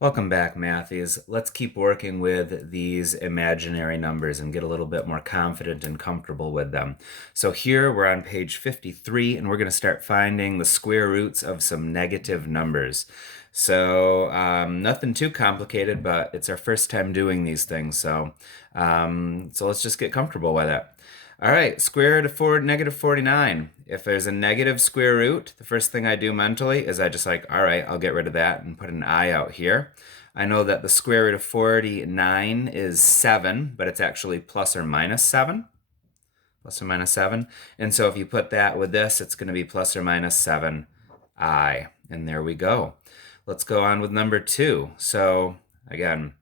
Welcome back, Matthews. Let's keep working with these imaginary numbers and get a little bit more confident and comfortable with them. So here we're on page 53, and we're going to start finding the square roots of some negative numbers. So nothing too complicated, but it's our first time doing these things. So let's just get comfortable with it. All right, square root of negative 49. If there's a negative square root, the first thing I do mentally is I just like, all right, I'll get rid of that and put an I out here. I know that the square root of 49 is 7, but it's actually plus or minus 7. Plus or minus 7. And so if you put that with this, it's going to be plus or minus 7i. And there we go. Let's go on with number 2. So again,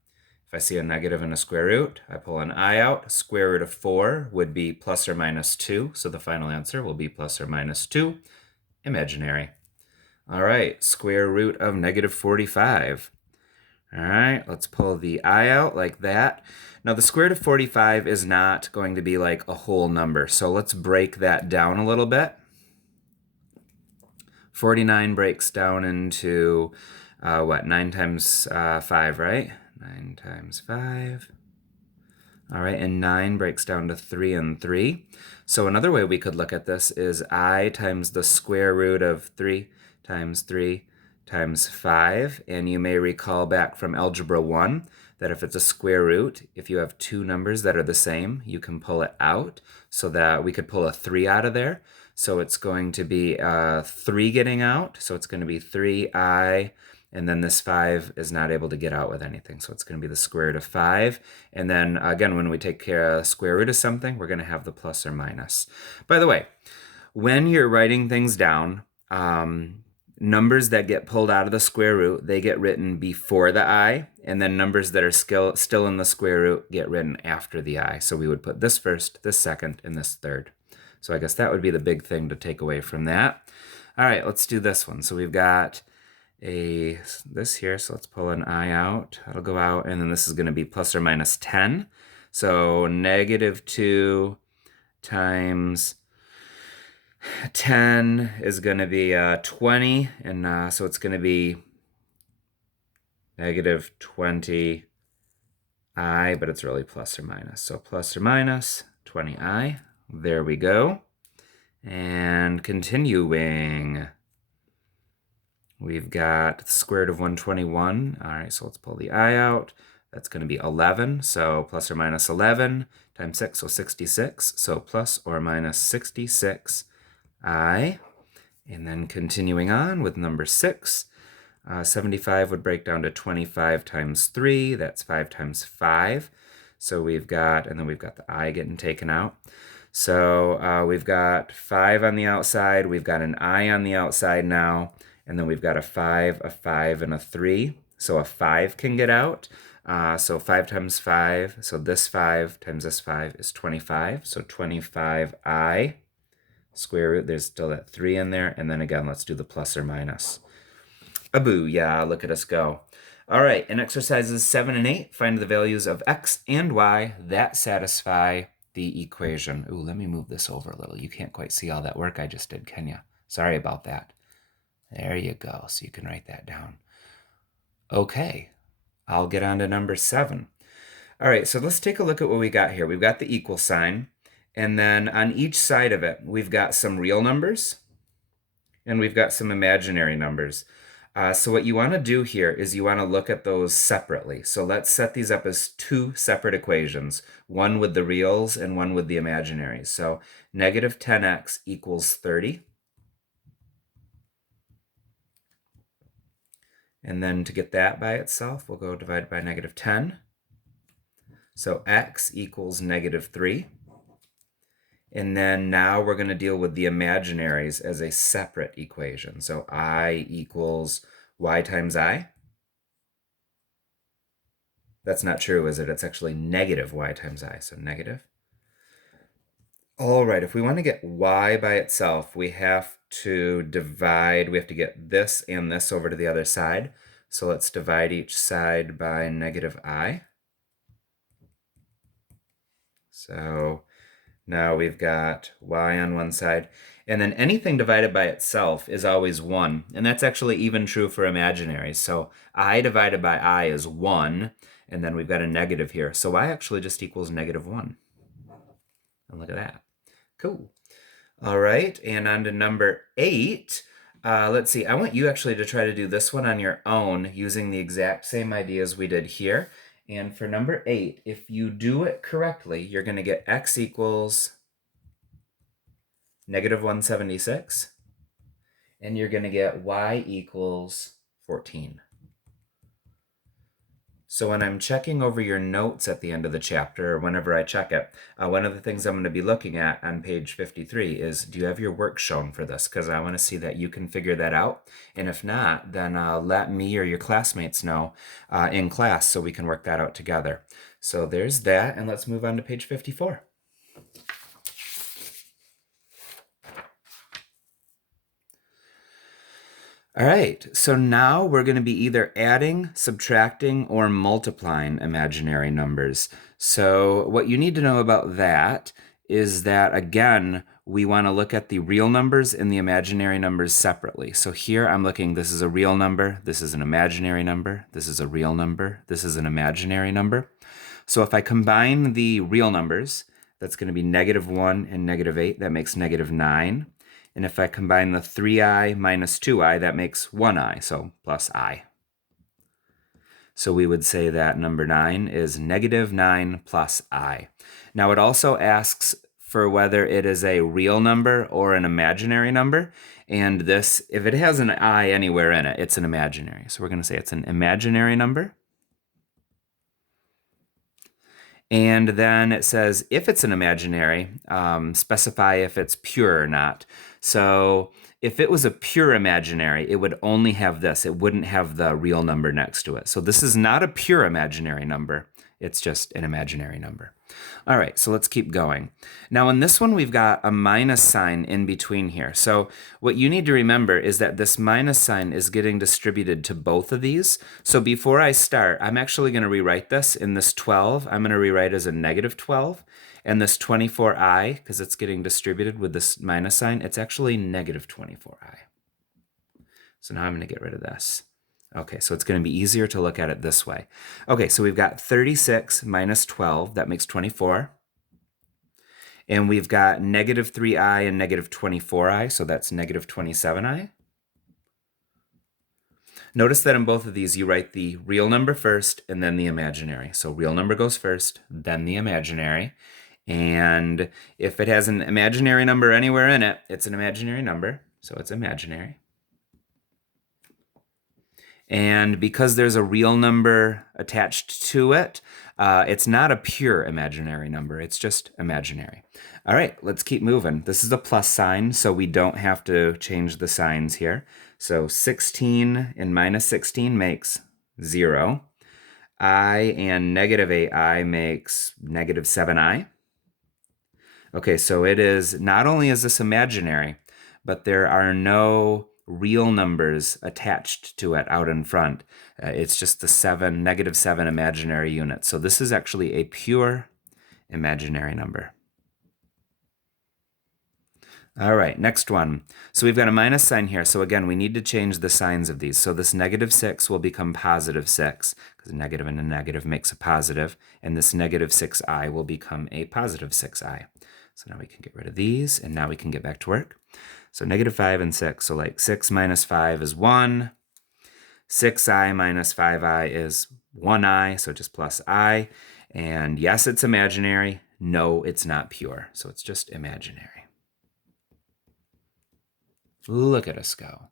if I see a negative in a square root, I pull an I out. Square root of 4 would be plus or minus 2. So the final answer will be plus or minus 2, imaginary. All right, square root of negative 45. All right, let's pull the I out like that. Now the square root of 45 is not going to be like a whole number. So let's break that down a little bit. 49 breaks down into what? 9 times 5, right? 9 times 5. All right, and 9 breaks down to 3 and 3. So another way we could look at this is I times the square root of 3 times 3 times 5. And you may recall back from Algebra 1 that if it's a square root, if you have two numbers that are the same, you can pull it out, so that we could pull a 3 out of there. So it's going to be 3 getting out. So it's going to be 3i, and then this 5 is not able to get out with anything. So it's going to be the square root of 5. And then again, when we take care of square root of something, we're going to have the plus or minus. By the way, when you're writing things down, numbers that get pulled out of the square root, they get written before the I, and then numbers that are still in the square root get written after the I. So we would put this first, this second, and this third. So I guess that would be the big thing to take away from that. All right, let's do this one. So we've got this here, so let's pull an I out. That'll go out, and then this is going to be plus or minus 10. So negative 2 times 10 is going to be 20, and so it's going to be negative 20i, but it's really plus or minus. So plus or minus 20i. There we go. And continuing, we've got the square root of 121. All right, so let's pull the I out. That's going to be 11, so plus or minus 11 times 6, so 66. So plus or minus 66i. And then continuing on with number 6, 75 would break down to 25 times 3. That's 5 times 5. So we've got, and then we've got the I getting taken out. So we've got 5 on the outside. We've got an I on the outside now. And then we've got a 5, and a 3. So a 5 can get out. So 5 times 5. So this 5 times this 5 is 25. So 25i. Square root, there's still that 3 in there. And then again, let's do the plus or minus. A booyah, look at us go. All right, in exercises 7 and 8, find the values of x and y that satisfy the equation. Ooh, let me move this over a little. You can't quite see all that work I just did, can you? Sorry about that. There you go, so you can write that down. Okay, I'll get on to number 7. All right, so let's take a look at what we got here. We've got the equal sign, and then on each side of it, we've got some real numbers, and we've got some imaginary numbers. So what you want to do here is you want to look at those separately. So let's set these up as two separate equations, one with the reals and one with the imaginaries. So negative 10x equals 30. And then to get that by itself, we'll go divide by negative 10. So x equals negative 3. And then now we're going to deal with the imaginaries as a separate equation. So I equals y times I. That's not true, is it? It's actually negative y times I, so negative. All right, if we want to get y by itself, we have to divide, we have to get this and this over to the other side. So let's divide each side by negative I. So Now we've got y on one side. And then anything divided by itself is always 1. And that's actually even true for imaginaries. So I divided by I is 1. And then we've got a negative here. So y actually just equals -1. And look at that. Cool. All right, and on to number 8. Let's see, I want you actually to try to do this one on your own using the exact same ideas we did here. And for number 8, if you do it correctly, you're going to get x equals -176, and you're going to get y equals 14. So when I'm checking over your notes at the end of the chapter, or whenever I check it, one of the things I'm going to be looking at on page 53 is, do you have your work shown for this? Because I want to see that you can figure that out. And if not, then let me or your classmates know in class so we can work that out together. So there's that, and let's move on to page 54. All right, so now we're going to be either adding, subtracting, or multiplying imaginary numbers. So what you need to know about that is that, again, we want to look at the real numbers and the imaginary numbers separately. So here I'm looking, this is a real number, this is an imaginary number, this is a real number, this is an imaginary number. So if I combine the real numbers, that's going to be -1 and -8, that makes -9. And if I combine the 3i minus 2i, that makes 1i, so plus I. So we would say that number 9 is -9 plus I. Now it also asks for whether it is a real number or an imaginary number. And this, if it has an I anywhere in it, it's an imaginary. So we're going to say it's an imaginary number. And then it says, if it's an imaginary, specify if it's pure or not. So if it was a pure imaginary, it would only have this. It wouldn't have the real number next to it. So this is not a pure imaginary number. It's just an imaginary number. All right, so let's keep going. Now in this one, we've got a minus sign in between here. So what you need to remember is that this minus sign is getting distributed to both of these. So before I start, I'm actually going to rewrite this. In this 12, I'm going to rewrite as a -12. And this 24i, because it's getting distributed with this minus sign, it's actually -24i. So now I'm going to get rid of this. Okay, so it's going to be easier to look at it this way. Okay, so we've got 36 minus 12, that makes 24. And we've got -3i and -24i, so that's -27i. Notice that in both of these, you write the real number first and then the imaginary. So real number goes first, then the imaginary. And if it has an imaginary number anywhere in it, it's an imaginary number, so it's imaginary. And because there's a real number attached to it, it's not a pure imaginary number. It's just imaginary. All right, let's keep moving. This is a plus sign, so we don't have to change the signs here. So 16 and -16 makes 0. I and -8i makes -7i. Okay, so it is, not only is this imaginary, but there are no real numbers attached to it out in front. It's just the -7 imaginary units. So this is actually a pure imaginary number. All right, next one. So we've got a minus sign here. So again, we need to change the signs of these. So this -6 will become +6, because a negative and a negative makes a positive. And this -6i will become a +6i. So now we can get rid of these, and now we can get back to work. So -5 and 6, so like 6 minus 5 is 1. 6i minus 5i is 1i, so just plus I. And yes, it's imaginary. No, it's not pure, so it's just imaginary. Look at us go.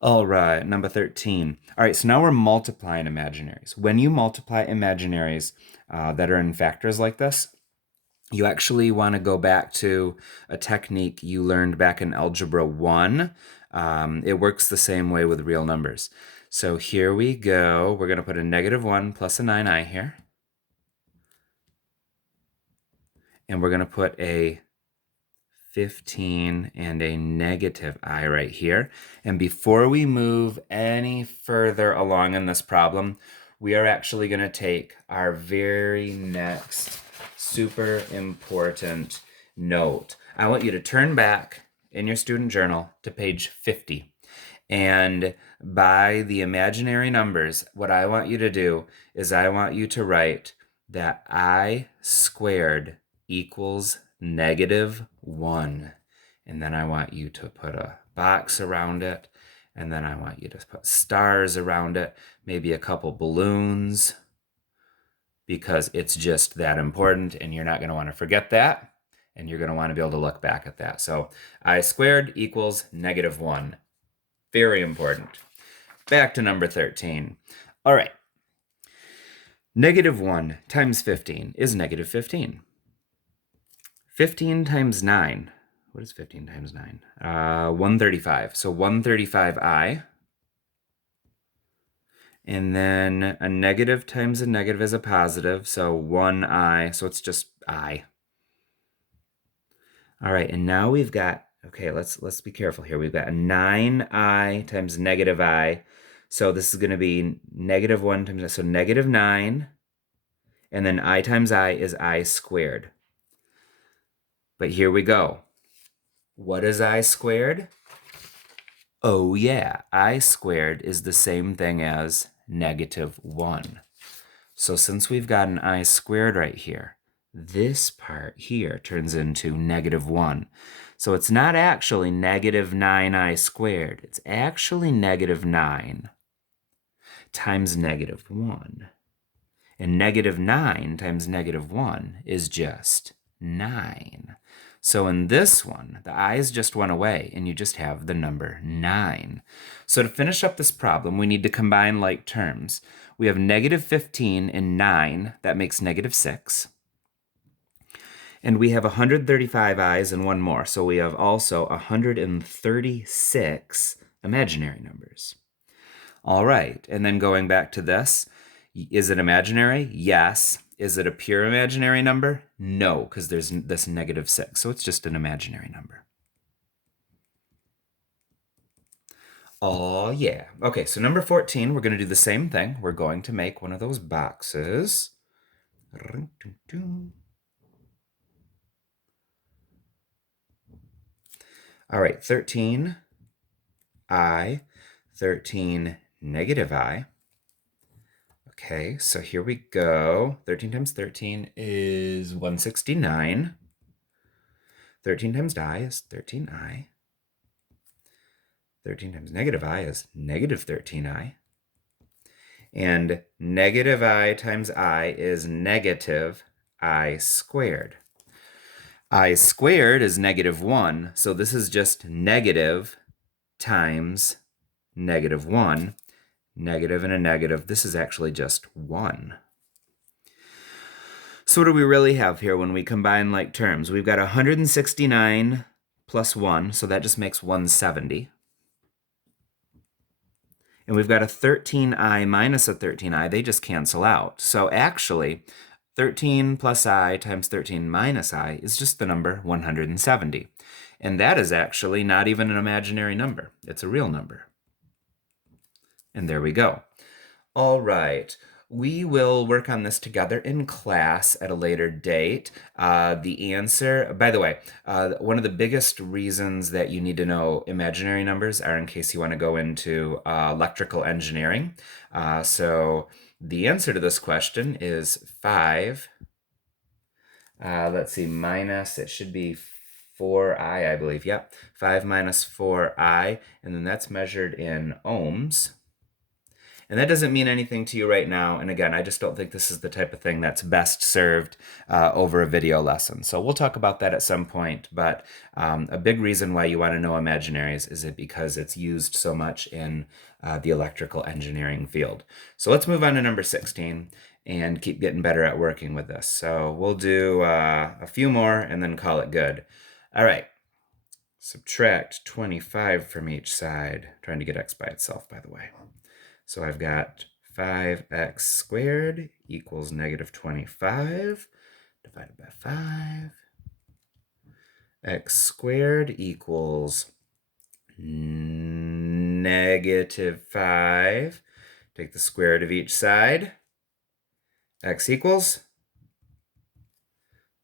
All right, number 13. All right, so now we're multiplying imaginaries. When you multiply imaginaries that are in factors like this, you actually want to go back to a technique you learned back in Algebra 1. It works the same way with real numbers. So here we go. We're going to put a -1 plus a 9i here. And we're going to put a 15 and a -i right here. And before we move any further along in this problem, we are actually going to take our very next super important note. I want you to turn back in your student journal to page 50. And by the imaginary numbers, what I want you to do is I want you to write that I squared equals -1. And then I want you to put a box around it. And then I want you to put stars around it, maybe a couple balloons, because it's just that important and you're not going to want to forget that. And you're going to want to be able to look back at that. So I squared equals -1. Very important. Back to number 13. All right. -1 times 15 is -15. 15 times 9. What is 15 times 9? 135. So 135i. And then a negative times a negative is a positive. So 1i. So it's just I. All right. And now we've got, okay, let's be careful here. We've got a 9i times -i. So this is going to be -1 times, so -9. And then I times I is I squared. But here we go. What is I squared? Oh yeah, I squared is the same thing as -1. So since we've got an I squared right here, this part here turns into -1. So it's not actually -9i squared. It's actually -9 times -1. And -9 times -1 is just 9. So in this one, the i's just went away, and you just have the number 9. So to finish up this problem, we need to combine like terms. We have -15 and 9. That makes -6. And we have 135 i's and one more. So we have also 136 imaginary numbers. All right, and then going back to this, is it imaginary? Yes. Is it a pure imaginary number? No, because there's this -6, so it's just an imaginary number. Oh, yeah. Okay, so number 14, we're going to do the same thing. We're going to make one of those boxes. All right, 13, I, 13, -I. Okay, so here we go. 13 times 13 is 169. 13 times I is 13i. 13 times -I is -13i. And -I times I is -I squared. I squared is -1, so this is just negative times -1. Negative and a negative, this is actually just 1. So what do we really have here when we combine like terms? We've got 169 plus 1, so that just makes 170. And we've got a 13i minus a 13i. They just cancel out. So actually, 13 plus I times 13 minus I is just the number 170. And that is actually not even an imaginary number. It's a real number. And there we go. All right. We will work on this together in class at a later date. The answer, by the way, one of the biggest reasons that you need to know imaginary numbers are in case you want to go into electrical engineering. So the answer to this question is 5. Let's see, minus, it should be 4i, I believe. Yep, 5 minus 4i, and then that's measured in ohms. And that doesn't mean anything to you right now. And again, I just don't think this is the type of thing that's best served over a video lesson. So we'll talk about that at some point. But a big reason why you want to know imaginaries is because it's used so much in the electrical engineering field. So let's move on to number 16 and keep getting better at working with this. So we'll do a few more and then call it good. All right. Subtract 25 from each side. I'm trying to get x by itself, by the way. So I've got 5x squared equals -25 divided by 5. X squared equals -5. Take the square root of each side. X equals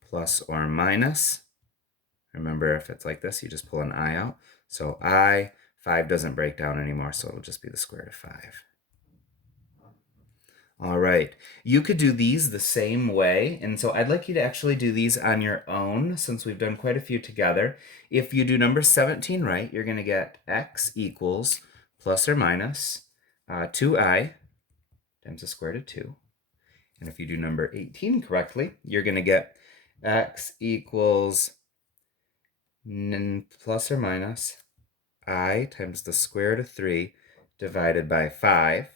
plus or minus Remember, if it's like this, you just pull an I out. So I, 5 doesn't break down anymore, so it'll just be the square root of 5. All right, you could do these the same way, and so I'd like you to actually do these on your own since we've done quite a few together. If you do number 17 right, you're going to get x equals plus or minus 2i times the square root of 2. And if you do number 18 correctly, you're going to get x equals plus or minus I times the square root of 3 divided by 5.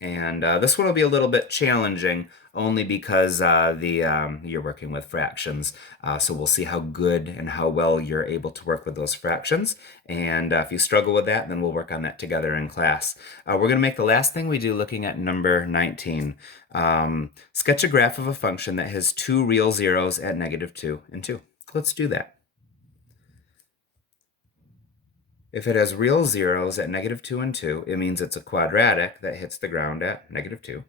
And this one will be a little bit challenging only because you're working with fractions. So we'll see how good and how well you're able to work with those fractions. And if you struggle with that, then we'll work on that together in class. We're going to make the last thing we do looking at number 19. Sketch a graph of a function that has 2 real zeros at -2 and 2. Let's do that. If it has real zeros at -2 and 2, it means it's a quadratic that hits the ground at -2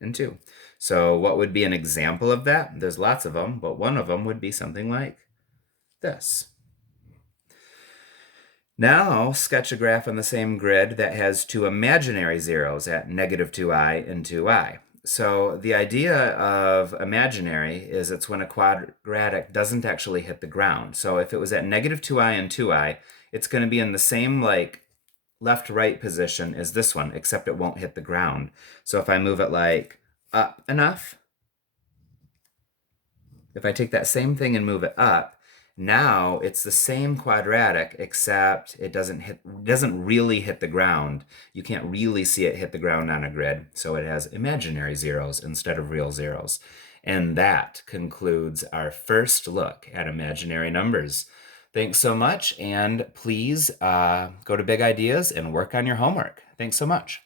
and 2. So what would be an example of that? There's lots of them, but one of them would be something like this. Now sketch a graph on the same grid that has 2 imaginary zeros at -2i and 2i. So the idea of imaginary is it's when a quadratic doesn't actually hit the ground. So if it was at -2i and 2i, it's going to be in the same like left-right position as this one, except it won't hit the ground. So if I move it like up enough, if I take that same thing and move it up, now it's the same quadratic, except it doesn't really hit the ground. You can't really see it hit the ground on a grid, so it has imaginary zeros instead of real zeros. And that concludes our first look at imaginary numbers. Thanks so much, and please go to Big Ideas and work on your homework. Thanks so much.